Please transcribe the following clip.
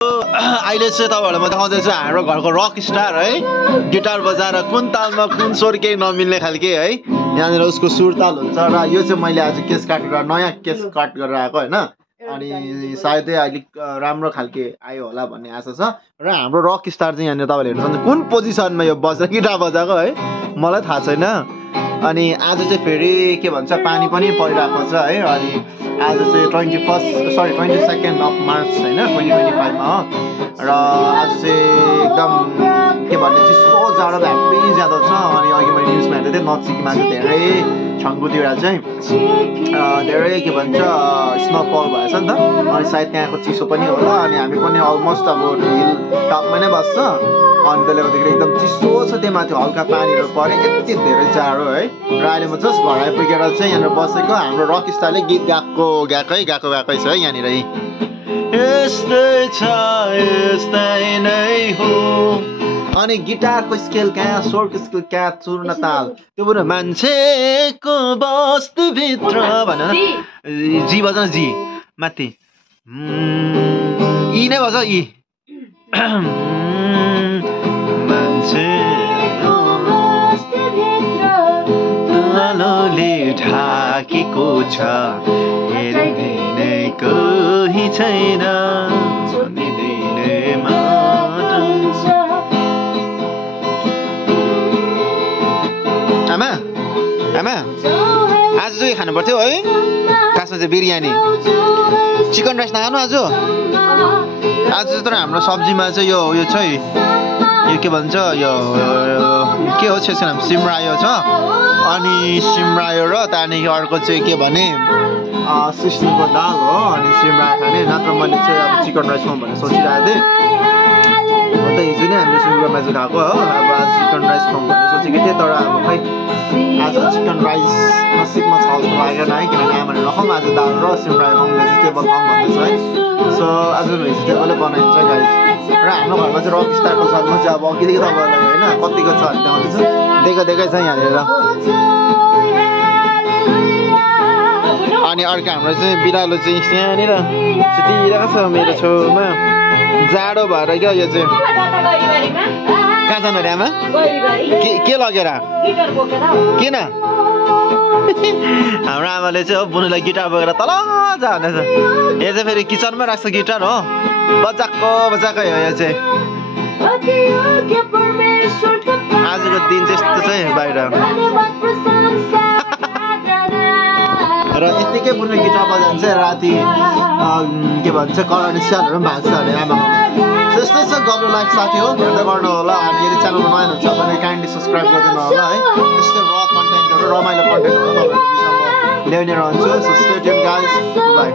अहिले चाहिँ तपाईँहरूलाई म देखाउँदैछु हाम्रो घरको रक स्टार है गिटार बजाएर कुन तालमा कुन स्वर केही नमिल्ने खालके है यहाँनिर उसको सुर ताल हुन्छ र यो चाहिँ मैले आज केस काटेर नयाँ केस कट गरेर आएको होइन अनि सायदै अलिक राम्रो खालके आयो होला भन्ने आशा छ र हाम्रो रक स्टार चाहिँ यहाँनिर तपाईँले हेर्नु सक्नुहुन्छ कुन पोजिसनमा यो गिटार बजाएको है मलाई थाहा छैन अनि आज चाहिँ फेरि के भन्छ पानी पनि परिरहेको छ है अनि आज चाहिँ 22nd अफ मार्च होइन 2025 मा र आज चाहिँ एकदम के भन्ने चिसो जाडो हेभी ज्यादा छ अनि अघि मैले न्युजमा हेर्दै थिएँ नजिकमा चाहिँ धेरै छङ्गुतिर चाहिँ धेरै के भन्छ स्नोफल भएछ नि त अनि सायद त्यहाँको चिसो पनि होला अनि हामी पनि अलमोस्ट अब हिल टपमा नै बस्छ अनि त्यसले गर्दाखेरि एकदम चिसो छ त्यो माथि हल्का पानीहरू पऱ्यो यति धेरै जाडो है र अहिले म जस्ट घर आइपुगेर चाहिँ यहाँनिर बसेको हाम्रो रक स्टारले गीत गएकै छ है यहाँनिर यस्तै नै हो अनि गिटारको स्केल कहाँ स्वरको स्केल कहाँ चुर्न ताल त्यो पनि मान्छेको बस्तीभित्र भन जी बजाउन जी माथि यी नै बजाउ यी मान्छेको आलोले ढाकेको छ हेरिदिने कोही छैन आमा आज चाहिँ खानु पर्थ्यो है खासमा चाहिँ बिरयानी चिकन राइस नखानु आज तर हाम्रो सब्जीमा चाहिँ यो चाहिँ यो के भन्छ यो के हो त्यसको नाम सिमरायो छ अनि सिमरायो र त्यहाँदेखि अर्को चाहिँ के भने सिस्नुको दाल हो अनि सिमरायो खाने नत्र मैले चाहिँ अब चिकन राइस खाउँ भनेर सोचिरहेको थिएँ अन्त हिजो नै हामीले सुँगुरमा चाहिँ खाएको हो अब आज चिकन राइस खाउँ भनेर सोचेको थिएँ तर अब खै आज चिकन राइस नसिबमा छ जस्तो लागेन है किनभने आमाले नखाउँ आज दाल र सिमरायो खाउँ भेजिटेबल खाउँ भन्दैछ है सो आज भेजिटेबलै बनाइन्छ गाइस र हाम्रो घरमा चाहिँ रक स्टारको छ म चाहिँ अब अघिदेखि तपाईँहरूलाई होइन कतिको छ देखाउँदैछु देखाइ छ यहाँनिर अनि अर्को हाम्रो चाहिँ बिरालो चाहिँ यहाँनिर सुतिरहेको छ मेरो छेउमा जाडो भएर क्या यो चाहिँ कहाँ जानु अरे आमा के लगेर किन हाम्रो आमाले चाहिँ हो बुनुलाई गिटार बोकेर तल जा भनेछ यो चाहिँ फेरि किचनमै राख्छ गिटार हो बजाएको हो यो चाहिँ आजको दिन चाहिँ यस्तो चाहिँ बाहिर र यत्तिकै बुन्ने गिटार बजान्छ राति के भन्छ कलर स्यालहरू पनि भाग्छ अरे आमा त्यस्तै छ गब्लो लाइफ साथी हो हेर्दै गर्नु होला अनि यदि च्यानलमा नयाँ हुन्छ भने काइन्डली सब्सक्राइब गरिदिनु होला है त्यस्तै र कन्टेन्टहरू रमाइलो कन्टेन्टहरू तपाईँहरूको बिचमा ल्याउने रहन्छु so stay tune guys by